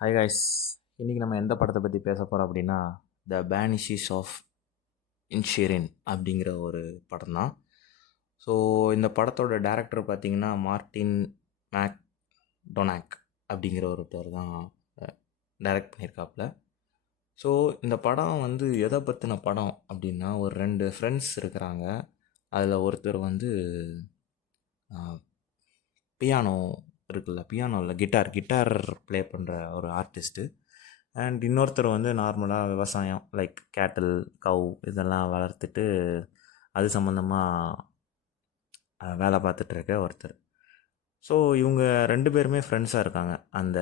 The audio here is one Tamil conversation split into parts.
Hi guys. இன்றைக்கி நம்ம எந்த படத்தை பற்றி பேச போகிறோம் அப்படின்னா த பேனிஷிஸ் ஆஃப் இன்ஷிரின் அப்படிங்கிற ஒரு படம் தான். ஸோ இந்த படத்தோட டேரக்டர் பார்த்திங்கன்னா மார்ட்டின் மேக் டொனாக் அப்படிங்கிற ஒருத்தர் தான் டைரக்ட் பண்ணியிருக்காப்புல. ஸோ இந்த படம் வந்து எதை பற்றின படம் அப்படின்னா, ஒரு 2 ஃப்ரெண்ட்ஸ் இருக்கிறாங்க. அதில் ஒருத்தர் வந்து பியானோ இருக்குல்ல, பியானோவில் கிட்டார் ப்ளே பண்ணுற ஒரு ஆர்டிஸ்ட்டு. அண்ட் இன்னொருத்தர் வந்து நார்மலாக விவசாயம் லைக் கேட்டில், கவ் இதெல்லாம் வளர்த்துட்டு அது சம்மந்தமாக வேலை பார்த்துட்ருக்க ஒருத்தர். ஸோ இவங்க 2 பேருமே ஃப்ரெண்ட்ஸாக இருக்காங்க. அந்த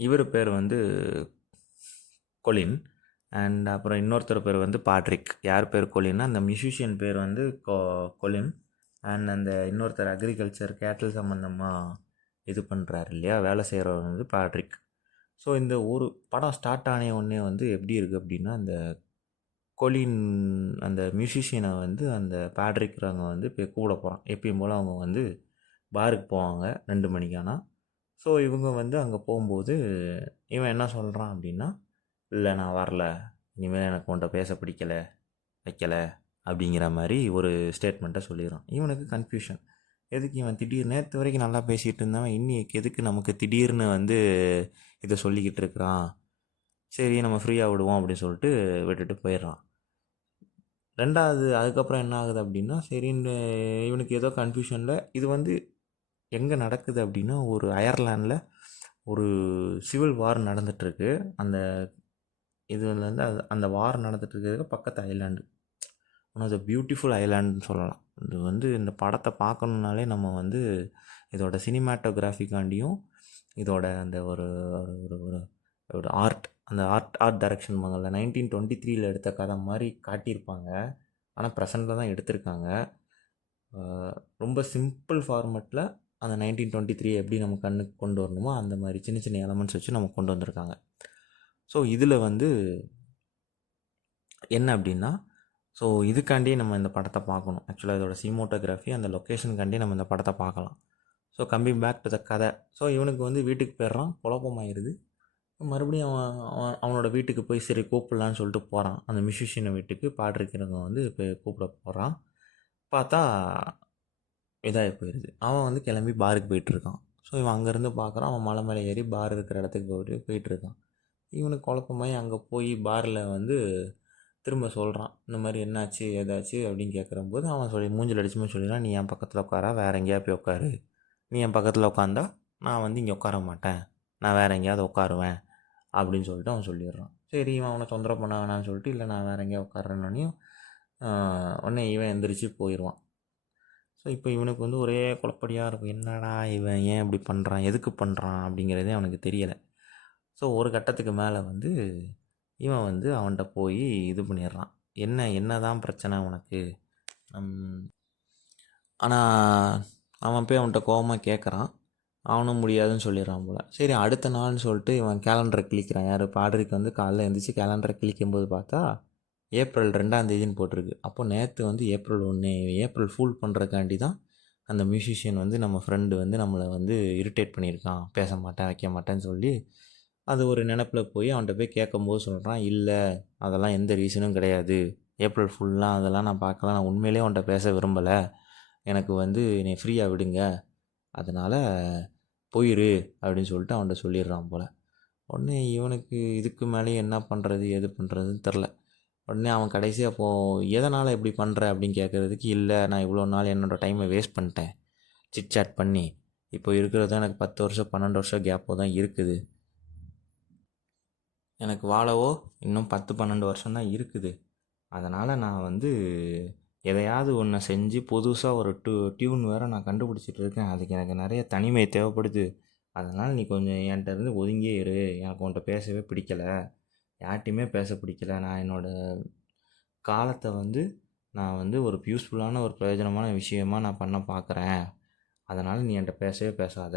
இவர் பேர் வந்து கொலின், அண்ட் அப்புறம் இன்னொருத்தர் பேர் வந்து பாட்ரிக். யார் பேர் கொலின்னா, அந்த மியூசிஷியன் பேர் வந்து கொலின். அண்ட் அந்த இன்னொருத்தர் அக்ரிகல்ச்சர் கேட்டில் சம்மந்தமாக இது பண்ணுறாரு இல்லையா, வேலை செய்கிறவர் வந்து பாட்ரிக். ஸோ இந்த ஒரு படம் ஸ்டார்ட் ஆனே ஒன்றே வந்து எப்படி இருக்குது அப்படின்னா, அந்த கொலின் அந்த மியூசிஷியனை வந்து அந்த பேட்ரிக்றவங்க வந்து இப்போ கூப்பிட போகிறான். எப்பயும் போல் அவங்க வந்து பாருக்கு போவாங்க 2 மணிக்கானா. ஸோ இவங்க வந்து அங்கே போகும்போது இவன் என்ன சொல்கிறான் அப்படின்னா, இல்லை நான் வரல, இனிமேல் எனக்கு உன்ட்ட பேச பிடிக்கலை வைக்கலை அப்படிங்கிற மாதிரி ஒரு ஸ்டேட்மெண்ட்டை சொல்லிடுறான். இவனுக்கு கன்ஃபியூஷன். எதுக்கு இவன் திடீர்னு நேற்று வரைக்கும் நல்லா பேசிகிட்டு இருந்தவன் இன்னைக்கு எதுக்கு நமக்கு திடீர்னு வந்து இதை சொல்லிக்கிட்டு இருக்கிறான், சரி நம்ம ஃப்ரீயாக விடுவோம் அப்படின்னு சொல்லிட்டு விட்டுட்டு போயிடுறான். ரெண்டாவது அதுக்கப்புறம் என்ன ஆகுது அப்படின்னா, சரின்னு இவனுக்கு ஏதோ கன்ஃபியூஷனில் இது வந்து எங்கே நடக்குது அப்படின்னா, ஒரு அயர்லாண்டில் ஒரு சிவில் வார் நடந்துகிட்ருக்கு. அந்த இதில் வந்து அந்த வார் நடந்துகிட்ருக்கிறதுக்கு பக்கத்து island, one of the beautiful ஐலாண்டுன்னு சொல்லலாம். இது வந்து இந்த படத்தை பார்க்கணுன்னாலே நம்ம வந்து இதோட சினிமாட்டோகிராஃபிக்காண்டியும் இதோட அந்த ஒரு ஒரு ஒரு ஒரு ஆர்ட், அந்த ஆர்ட் டைரக்ஷன் மகளில் 1923 எடுத்த கதை மாதிரி காட்டியிருப்பாங்க. ஆனால் ப்ரெசண்டில் தான் எடுத்திருக்காங்க. ரொம்ப சிம்பிள் ஃபார்மெட்டில் அந்த 1923 எப்படி நம்ம கண்ணுக்கு கொண்டு வரணுமோ அந்த மாதிரி சின்ன சின்ன எலமெண்ட்ஸ் வச்சு நம்ம கொண்டு வந்திருக்காங்க. ஸோ இதில் வந்து என்ன அப்படின்னா, ஸோ இதுக்காண்டியே நம்ம இந்த படத்தை பார்க்கணும். ஆக்சுவலாக இதோட சினிமோட்டோகிராஃபி அந்த லொக்கேஷனுக்காண்டியே நம்ம இந்த படத்தை பார்க்கலாம். So coming back to the கதை. ஸோ இவனுக்கு வந்து வீட்டுக்கு போயிடுறான், குழப்பமாயிருது. மறுபடியும் அவனோட வீட்டுக்கு போய் சரி கூப்பிட்லான்னு சொல்லிட்டு போகிறான். அந்த மியூசிஷியனை வீட்டுக்கு பாடிருக்கிறவங்க வந்து இப்போ கூப்பிட போகிறான். பார்த்தா இதாகி போயிடுது. அவன் வந்து கிளம்பி பாருக்கு போயிட்டுருக்கான். ஸோ இவன் அங்கேருந்து பார்க்குறான், அவன் மலை மேலே ஏறி பார் இருக்கிற இடத்துக்கு போயிட்டுருக்கான். இவனுக்கு குழப்பமாயி அங்கே போய் பாரில் வந்து திரும்ப சொல்கிறான், இந்த மாதிரி என்னாச்சு ஏதாச்சு அப்படின்னு கேட்குறம்போது அவன் மூஞ்சில் அடிச்சுமே சொல்லிடுறான், நீ என் பக்கத்தில் உட்காரா, வேறு எங்கேயா போய் உட்காரு, நீ என் பக்கத்தில் உட்காந்தா நான் வந்து இங்கே உட்கார மாட்டேன், நான் வேறு எங்கேயாவது உட்காருவேன் அப்படின்னு சொல்லிட்டு அவன் சொல்லிடுறான். சரி இவன் அவனை தொந்தரவு பண்ண வேணான்னு சொல்லிட்டு, இல்லை நான் வேறு எங்கேயா உட்காரன்னொன்னையும் உடனே இவன் எந்திரிச்சு போயிடுவான். ஸோ இப்போ இவனுக்கு வந்து ஒரே குழப்படியாக இருக்கும், என்னடா இவன் ஏன் இப்படி பண்ணுறான், எதுக்கு பண்ணுறான் அப்படிங்கிறதே அவனுக்கு தெரியலை. ஸோ ஒரு கட்டத்துக்கு மேலே வந்து இவன் வந்து அவன்கிட்ட போய் இது பண்ணிடுறான், என்ன தான் பிரச்சனை உனக்கு. ஆனால் அவன் போய் அவன்கிட்ட கோவமாக கேட்குறான், அவனும் முடியாதுன்னு சொல்லிடுறான் போல். சரி அடுத்த நாள்னு சொல்லிட்டு இவன் கேலண்டரை கிழிக்கிறான். யார் பாட்ரிக் வந்து காலைல எழுந்திரிச்சு கேலண்டரை கிழிக்கும்போது பார்த்தா ஏப்ரல் 2ஆம் தேதின்னு போட்டிருக்கு. அப்போ நேற்று வந்து ஏப்ரல் 1. ஏப்ரல் ஃபூல் பண்ணுறக்காண்டி தான் அந்த மியூசிஷியன் வந்து நம்ம ஃப்ரெண்டு வந்து நம்மளை வந்து இரிட்டேட் பண்ணியிருக்கான், பேச மாட்டேன் வைக்க மாட்டேன்னு சொல்லி. அது ஒரு நினப்பில் போய் அவன்கிட்ட போய் கேட்கும்போது சொல்கிறான், இல்லை அதெல்லாம் எந்த ரீசனும் கிடையாது, ஏப்ரல் ஃபுல்லாம் அதெல்லாம் நான் பார்க்கலாம், நான் உண்மையிலே அவன்கிட்ட பேச விரும்பலை, எனக்கு வந்து என்னை ஃப்ரீயாக விடுங்க, அதனால் போயிரு அப்படின்னு சொல்லிட்டு அவன்கிட்ட சொல்லிடுறான் போல். உடனே இவனுக்கு இதுக்கு மேலேயே என்ன பண்ணுறது எது பண்ணுறதுன்னு தெரில. உடனே அவன் கடைசியாக அப்போது எதனால் இப்படி பண்ணுற அப்படின்னு கேட்குறதுக்கு, இல்லை நான் இவ்வளோ நாள் என்னோடய டைமை வேஸ்ட் பண்ணிட்டேன் சிட் சாட் பண்ணி, இப்போ இருக்கிறது எனக்கு 10 வருஷம் 12 வருஷம் கேப்போ தான் இருக்குது, எனக்கு வாழவோ இன்னும் 10-12 வருஷம் தான் இருக்குது, அதனால் நான் வந்து எதையாவது ஒன்று செஞ்சு புதுசாக ஒரு டியூன் வேறு நான் கண்டுபிடிச்சிட்டு இருக்கேன், அதுக்கு எனக்கு நிறைய தனிமை தேவைப்படுது, அதனால் நீ கொஞ்சம் என்கிட்ட இருந்து ஒதுங்கியே இரு, எனக்கு உன்கிட்ட பேசவே பிடிக்கலை, யார்கிட்டையுமே பேச பிடிக்கல, நான் என்னோடய காலத்தை வந்து நான் வந்து ஒரு யூஸ்ஃபுல்லான ஒரு பிரயோஜனமான விஷயமாக நான் பண்ண பார்க்குறேன், அதனால் நீ என்கிட்ட பேசவே பேசாத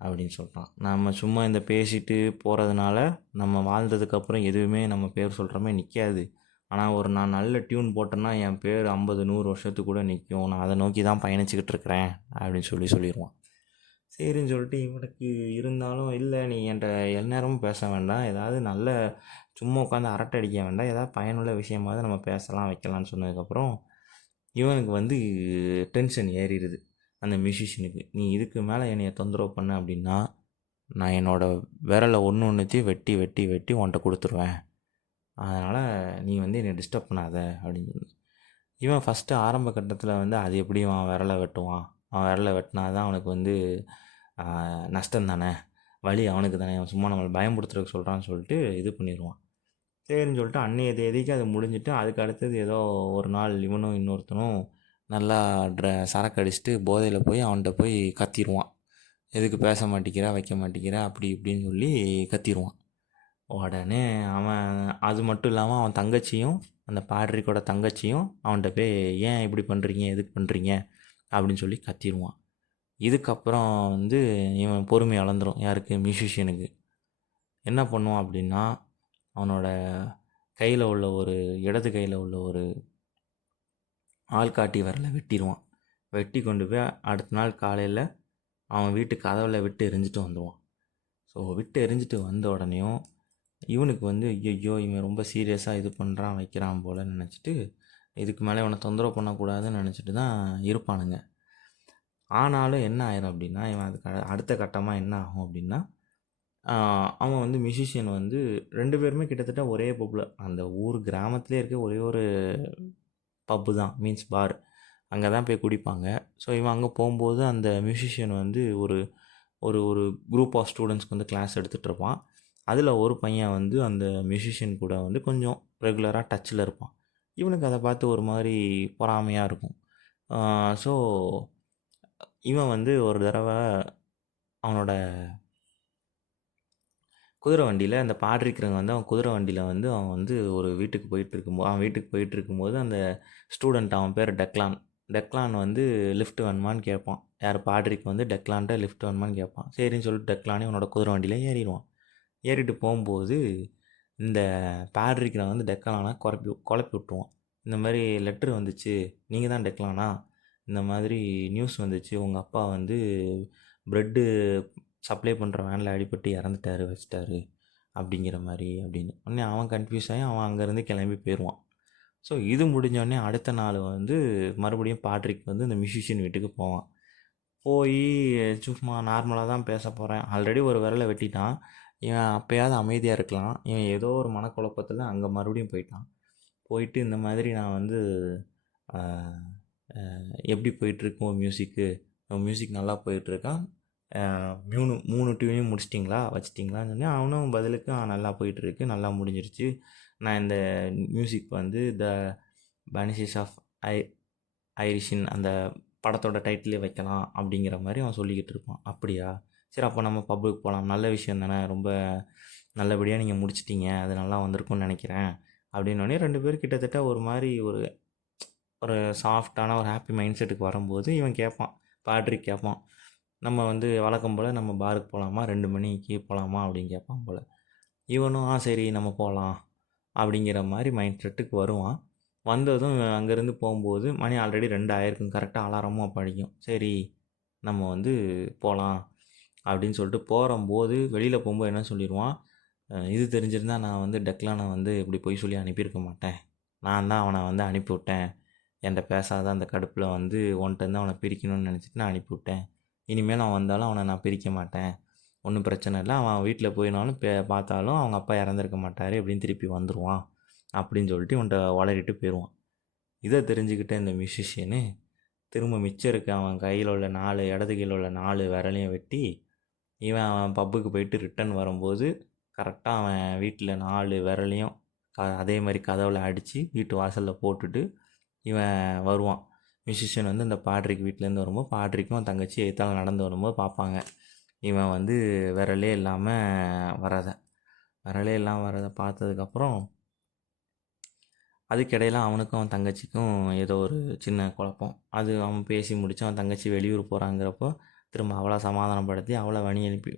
அப்படின்னு சொல்கிறான். நம்ம சும்மா இந்த பேசிட்டு போகிறதுனால நம்ம வாழ்ந்ததுக்கப்புறம் எதுவுமே நம்ம பேர் சொல்கிறோமே நிற்காது, ஆனால் நான் நல்ல டியூன் போட்டேன்னா என் பேர் 50-100 வருஷத்துக்கு கூட நிற்கும், நான் அதை நோக்கி தான் பயணிச்சுக்கிட்டு இருக்கிறேன் அப்படின்னு சொல்லிடுவான். சரின்னு சொல்லிட்டு இவனுக்கு இருந்தாலும், இல்லை நீ என்கிட்ட எந்நேரமும் பேச வேண்டாம், ஏதாவது நல்ல சும்மா உட்காந்து அரட்டை அடிக்க வேண்டாம், ஏதாவது பயனுள்ள விஷயமாவது நம்ம பேசலாம் வைக்கலாம்னு சொன்னதுக்கப்புறம் இவனுக்கு வந்து டென்ஷன் ஏறிடுது அந்த மியூசிஷியனுக்கு. நீ இதுக்கு மேலே என்னைய தொந்தரவு பண்ண அப்படின்னா நான் என்னோடய விரலை ஒன்று ஒன்றுத்தையும் வெட்டி வெட்டி வெட்டி உன்கிட்ட கொடுத்துருவேன், அதனால் நீ வந்து என்னை டிஸ்டர்ப் பண்ணாத அப்படின்னு சொல்லி. இவன் ஃபஸ்ட்டு ஆரம்ப கட்டத்தில் வந்து அது எப்படி அவன் விரலை வெட்டுவான், அவன் விரலை வெட்டினா தான் அவனுக்கு வந்து நஷ்டம் தானே, வலி அவனுக்கு தானே, அவன் சும்மா நம்மளை பயன்படுத்துறதுக்கு சொல்கிறான்னு சொல்லிட்டு இது பண்ணிடுவான். சரின்னு சொல்லிட்டு அன்றைய தேதிக்கு அது முடிஞ்சிட்டு அதுக்கு அடுத்தது ஏதோ ஒரு நாள் இவனும் இன்னொருத்தனும் நல்லா சரக்கு அடிச்சுட்டு போதையில் போய் அவன்கிட்ட போய் கத்திடுவான். எதுக்கு பேச மாட்டேங்கிற வைக்க மாட்டேங்கிற அப்படி இப்படின்னு சொல்லி கத்திடுவான். உடனே அவன் அது மட்டும் இல்லாமல் அவன் தங்கச்சியும், அந்த பாட்ரிக்கோட தங்கச்சியும் அவன்கிட்ட போய் ஏன் இப்படி பண்ணுறீங்க, எதுக்கு பண்ணுறீங்க அப்படின்னு சொல்லி கத்திடுவான். இதுக்கப்புறம் வந்து இவன் பொறுமை இழந்துரும். யாருக்கு? மியூசிஷியனுக்கு. என்ன பண்ணுவான் அப்படின்னா, அவனோட கையில் உள்ள ஒரு இடது கையில் உள்ள ஒரு ஆள்காட்டி விரலை வெட்டிடுவான். வெட்டி கொண்டு போய் அடுத்த நாள் காலையில் அவன் வீட்டு கதவில் விட்டு எரிஞ்சிட்டு வந்துடுவான். ஸோ விட்டு எரிஞ்சிட்டு வந்த உடனேயும் இவனுக்கு வந்து ஐயோ இவன் ரொம்ப சீரியஸாக இது பண்ணுறான் வைக்கிறான் போல் நினச்சிட்டு இதுக்கு மேலே இவனை தொந்தரவு பண்ணக்கூடாதுன்னு நினச்சிட்டு தான் இருப்பானுங்க. ஆனாலும் என்ன ஆயிரும் அப்படின்னா, இவன் அதுக்கு அடுத்த கட்டமாக என்ன ஆகும் அப்படின்னா, அவன் வந்து மியூசிஷியன் வந்து 2 பேருமே கிட்டத்தட்ட ஒரே பப்பில், அந்த ஊர் கிராமத்திலே இருக்க ஒரே ஒரு பப்பு தான், மீன்ஸ் பார். அங்கே தான் போய் குடிப்பாங்க. ஸோ இவன் அங்கே போகும்போது அந்த மியூசிஷியன் வந்து ஒரு ஒரு ஒரு குரூப் ஆஃப் ஸ்டூடெண்ட்ஸ்க்கு வந்து கிளாஸ் எடுத்துகிட்ருப்பான். அதில் ஒரு பையன் வந்து அந்த மியூசிஷியன் கூட வந்து கொஞ்சம் ரெகுலராக டச்சில் இருப்பான். இவனுக்கு அதை பார்த்து ஒரு மாதிரி பொறாமையாக இருக்கும். ஸோ இவன் வந்து ஒரு தடவை அவனோட குதிரை வண்டியில், அந்த பாட்ரிக்கிறவங்க வந்து அவன் குதிரை வண்டியில் வந்து அவன் வந்து ஒரு வீட்டுக்கு போயிட்டுருக்கும்போது அந்த ஸ்டூடெண்ட், அவன் பேர் டெக்லான் வந்து லிஃப்ட் வேணுமான்னு கேட்பான். யார்? பாட்ரிக் வந்து டெக்லான்ட்ட லிஃப்ட் வேணுமான்னு கேட்பான். சரின்னு சொல்லிட்டு டெக்லானே அவனோட குதிரை வண்டியில் ஏறிடுவான். ஏறிட்டு போகும்போது இந்த பாட்ரிக்கை வந்து டெக்லானை குழப்பி விட்டுருவான். இந்த மாதிரி லெட்ரு வந்துச்சு, நீங்கள் தான் டெக்லானா, இந்த மாதிரி நியூஸ் வந்துச்சு, உங்கள் அப்பா வந்து ப்ரெட்டு சப்ளை பண்ணுற வேனில் அடிபட்டு இறந்துட்டாரு, வச்சிட்டாரு அப்படிங்கிற மாதிரி அப்படின்னு. உடனே அவன் கன்ஃபியூஸ் ஆகி அவன் அங்கேருந்து கிளம்பி போயிடுவான். ஸோ இது முடிஞ்சோடனே அடுத்த நாள் வந்து மறுபடியும் பாட்ரிக் வந்து இந்த மியூசிஷியன் வீட்டுக்கு போவான். போய் சும்மா நார்மலாக தான் பேச போகிறேன், ஆல்ரெடி ஒரு விரலை வெட்டிட்டான், இவன் அப்போயாவது அமைதியாக இருக்கலாம், இவன் ஏதோ ஒரு மனக்குழப்பத்தில் அங்கே மறுபடியும் போயிட்டு இந்த மாதிரி நான் வந்து எப்படி போயிட்டுருக்கோம் மியூசிக்கு, மியூசிக் நல்லா போயிட்டுருக்கான், 3 டியூனையும் முடிச்சிட்டிங்களா வச்சிட்டிங்களான்னு சொன்னேன். அவனும் பதிலுக்கு நல்லா போயிட்டுருக்கு, நல்லா முடிஞ்சிருச்சு, நான் இந்த மியூசிக் வந்து த பனிஷஸ் ஆஃப் ஐரிஷின் அந்த படத்தோட டைட்டிலே வைக்கலாம் அப்படிங்கிற மாதிரி அவன் சொல்லிக்கிட்டு இருப்பான். அப்படியா, சரி அப்போ நம்ம பப்புக்கு போகலாம், நல்ல விஷயம் தானே, ரொம்ப நல்லபடியாக நீங்கள் முடிச்சிட்டிங்க, அது நல்லா வந்திருக்கும்னு நினைக்கிறேன் அப்படின்னோடனே 2 பேர் கிட்டத்தட்ட ஒரு மாதிரி ஒரு சாஃப்டான ஒரு ஹாப்பி மைண்ட் செட்டுக்கு வரும்போது இவன் கேட்பான், பாட்ரிக் கேட்பான், நம்ம வந்து வழக்கம் போல் நம்ம பாருக்கு போகலாமா, 2 மணிக்கு போகலாமா அப்படின்னு கேட்பான் போல். இவனும் சரி நம்ம போகலாம் அப்படிங்கிற மாதிரி மைண்ட் செட்டுக்கு வருவான். வந்ததும் அங்கேருந்து போகும்போது மணி ஆல்ரெடி 2 ஆயிருக்கும், கரெக்டாக அலாரமும் அப்போ அடிக்கும். சரி நம்ம வந்து போகலாம் அப்படின்னு சொல்லிட்டு போகும்போது வெளியில் போகும்போது என்ன சொல்லிடுவான், இது தெரிஞ்சிருந்தால் நான் வந்து டெக்லானை வந்து இப்படி போய் சொல்லி அனுப்பியிருக்க மாட்டேன், நான் தான் அவனை வந்து அனுப்பிவிட்டேன், என்கிட்ட பேசாத அந்த கடுப்பில் வந்து ஒன்ட்டேருந்து அவனை பிரிக்கணும்னு நினச்சிட்டு நான் அனுப்பிவிட்டேன், இனிமேல் அவன் வந்தாலும் அவனை நான் பிரிக்க மாட்டேன், ஒன்றும் பிரச்சனை இல்லை, அவன் வீட்டில் போயினாலும் பார்த்தாலும் அவங்க அப்பா இறந்துருக்க மாட்டார் அப்படின்னு திருப்பி வந்துடுவான் அப்படின்னு சொல்லிட்டு இவன்கிட்ட வளரிட்டு போயிடுவான். இதை தெரிஞ்சுக்கிட்ட இந்த மியூசிஷியனு திரும்ப மிச்சம் இருக்க அவன் கையில் உள்ள 4 இடது கையில் உள்ள 4 விரலையும் வெட்டி அவன் பப்புக்கு போயிட்டு ரிட்டன் வரும்போது கரெக்டாக அவன் வீட்டில் 4 விரலையும் அதே மாதிரி கதவில் அடித்து வீட்டு வாசலில் போட்டுட்டு இவன் வருவான். மியூசிஷியன் வந்து இந்த பாட்ரிக் வீட்டிலேருந்து வரும்போது பாட்ரிக்கும் தங்கச்சி எய்த்தால் நடந்து வரும்போது பார்ப்பாங்க, இவன் வந்து விரலே இல்லாமல் வரதை பார்த்ததுக்கப்புறம் அதுக்கிடையில் அவனுக்கும் அவன் தங்கச்சிக்கும் ஏதோ ஒரு சின்ன குழப்பம். அது அவன் பேசி முடித்து அவன் தங்கச்சி வெளியூர் போகிறாங்கிறப்போ திரும்ப அவளை சமாதானப்படுத்தி அவளை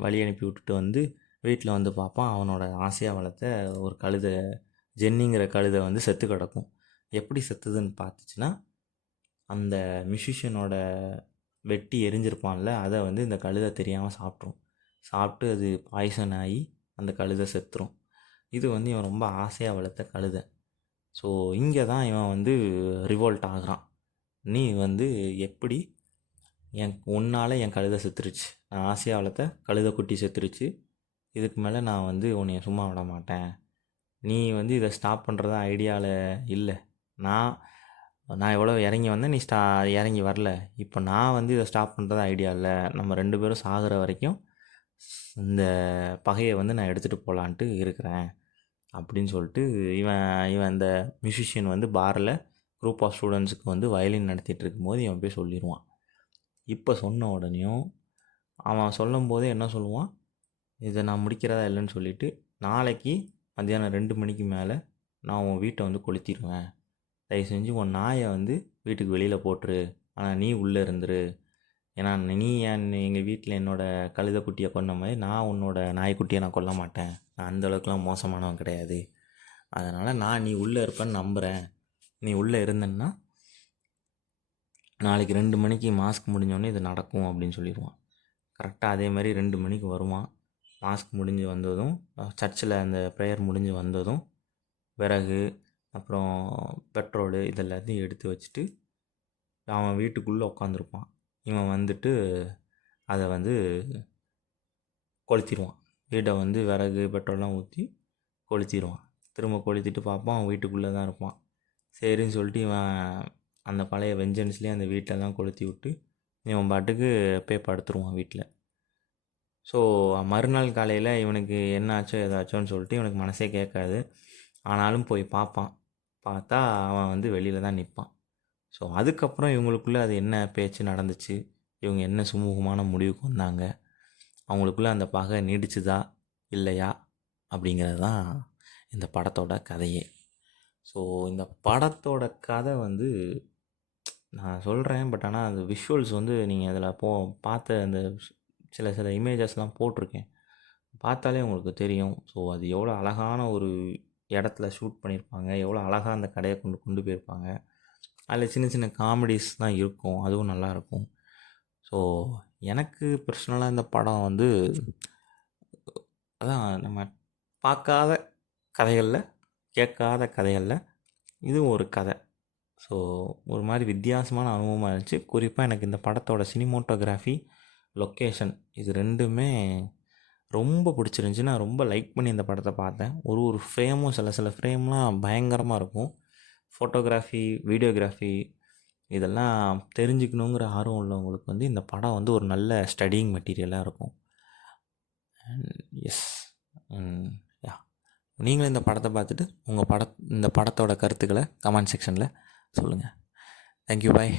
வழி அனுப்பி விட்டுட்டு வந்து வீட்டில் வந்து பார்ப்பான், அவனோட ஆசையாக வளர்த்த ஒரு கழுதை, ஜென்னிங்கிற கழுதை வந்து செத்து கிடக்கும். எப்படி செத்துதுன்னு பார்த்துச்சுன்னா, அந்த மியூசிஷியனோட வெட்டி எரிஞ்சிருப்பான்ல, அதை வந்து இந்த கழுதை தெரியாமல் சாப்பிட்ரும். சாப்பிட்டு அது பாய்சன் ஆகி அந்த கழுதை செத்துரும். இது வந்து இவன் ரொம்ப ஆசையாக வளர்த்த கழுதை. ஸோ இங்கே தான் இவன் வந்து ரிவோல்ட் ஆகுறான். நீ வந்து எப்படி உன்னால் என் கழுதை செத்துருச்சு, நான் ஆசையாக வளர்த்த கழுதை குட்டி செத்துருச்சு, இதுக்கு மேலே நான் வந்து உன்னைய சும்மா விட மாட்டேன். நீ வந்து இதை ஸ்டாப் பண்ணுறதா ஐடியாவில் இல்லை. நான் எவ்வளோ இறங்கி வந்தேன், நீ இறங்கி வரல. இப்போ நான் வந்து இதை ஸ்டாப் பண்ணுறதா ஐடியா இல்லை. நம்ம 2 பேரும் சாகிற வரைக்கும் இந்த பகையை வந்து நான் எடுத்துகிட்டு போகலான்ட்டு இருக்கிறேன் அப்படின்னு சொல்லிட்டு இவன் இந்த மியூசிஷியன் வந்து பாரில் குரூப் ஆஃப் ஸ்டூடெண்ட்ஸுக்கு வந்து வயலின் நடத்திட்டு இருக்கும்போது இவன் போய் சொல்லிடுவான். இப்போ சொன்ன உடனேயும் அவன் சொல்லும் போதே என்ன சொல்லுவான், இதை நான் முடிக்கிறதா இல்லைன்னு சொல்லிவிட்டு, நாளைக்கு மத்தியானம் 2 மணிக்கு மேலே நான் உன் வீட்டை வந்து கொளுத்திடுவேன், தயவு செஞ்சு உன் நாயை வந்து வீட்டுக்கு வெளியில் போட்டுரு, ஆனால் நீ உள்ளே இருந்துரு. ஏன்னா நீ எங்கள் வீட்டில் என்னோடய கழுதை குட்டியை கொன்ன மாதிரி நான் உன்னோட நாய்க்குட்டியை நான் கொல்ல மாட்டேன். நான் அந்தளவுக்குலாம் மோசமானவன் கிடையாது. அதனால் நீ உள்ளே இருப்பேன்னு நம்புகிறேன். நீ உள்ளே இருந்தேன்னா நாளைக்கு 2 மணிக்கு மாஸ்க் முடிஞ்சோடனே இது நடக்கும் அப்படின்னு சொல்லிடுவான். கரெக்டாக அதே மாதிரி 2 மணிக்கு வருவான். மாஸ்க் முடிஞ்சு வந்ததும், சர்ச்சில் அந்த ப்ரேயர் முடிஞ்சு வந்ததும் விறகு அப்புறம் பெட்ரோலு இதெல்லாத்தையும் எடுத்து வச்சுட்டு அவன் வீட்டுக்குள்ளே உட்காந்துருப்பான். இவன் வந்துட்டு அதை வந்து கொளுத்திடுவான். வீட்டை வந்து விறகு பெட்ரோல்லாம் ஊற்றி கொளுத்திடுவான். திரும்ப கொளுத்திட்டு பார்ப்பான், அவன் வீட்டுக்குள்ளே தான் இருப்பான். சரின்னு சொல்லிட்டு இவன் அந்த பழைய வெஞ்சன்ஸ்லேயே அந்த வீட்டெல்லாம் கொளுத்தி விட்டு இவன் பாட்டுக்கு போய் படுத்துருவான் வீட்டில். ஸோ மறுநாள் காலையில் இவனுக்கு என்ன ஆச்சோ ஏதாச்சோன்னு சொல்லிட்டு இவனுக்கு மனசே கேட்காது. ஆனாலும் போய் பார்ப்பான். பார்த்தா அவன் வந்து வெளியில் தான் நிற்பான். ஸோ அதுக்கப்புறம் இவங்களுக்குள்ளே அது என்ன பேச்சு நடந்துச்சு, இவங்க என்ன சுமூகமான முடிவுக்கு வந்தாங்க, அவங்களுக்குள்ளே அந்த பகை நீடிச்சுதா இல்லையா அப்படிங்கிறது தான் இந்த படத்தோட கதையே. ஸோ இந்த படத்தோட கதை வந்து நான் சொல்கிறேன், பட் ஆனால் அந்த விஷுவல்ஸ் வந்து நீங்கள் அதில் பார்த்த அந்த சில இமேஜஸ்லாம் போட்டிருக்கேன், பார்த்தாலே உங்களுக்கு தெரியும். ஸோ அது எவ்வளோ அழகான ஒரு இடத்துல ஷூட் பண்ணியிருப்பாங்க, எவ்வளோ அழகாக அந்த கடையை கொண்டு போயிருப்பாங்க. அதில் சின்ன சின்ன காமெடிஸ் தான் இருக்கும், அதுவும் நல்லாயிருக்கும். ஸோ எனக்கு பர்சனலாக இந்த படம் வந்து அதான் நம்ம பார்க்காத கதைகளில், கேட்காத கதைகளில் இதுவும் ஒரு கதை. ஸோ ஒரு மாதிரி வித்தியாசமான அனுபவமாக இருந்துச்சு. குறிப்பாக எனக்கு இந்த படத்தோட சினிமோட்டோகிராஃபி, லொக்கேஷன் இது 2மே ரொம்ப பிடிச்சிருந்துச்சி. நான் ரொம்ப லைக் பண்ணி இந்த படத்தை பார்த்தேன். ஒரு ஃப்ரேமும் சில ஃப்ரேம்லாம் பயங்கரமாக இருக்கும். ஃபோட்டோகிராஃபி, வீடியோகிராஃபி இதெல்லாம் தெரிஞ்சுக்கணுங்கிற ஆர்வம் உள்ளவங்களுக்கு வந்து இந்த படம் வந்து ஒரு நல்ல ஸ்டடியிங் மெட்டீரியலாக இருக்கும். எஸ் யா நீங்களும் இந்த படத்தை பார்த்துட்டு இந்த படத்தோட கருத்துக்களை கமெண்ட் செக்ஷனில் சொல்லுங்கள். தேங்க்யூ, பாய்.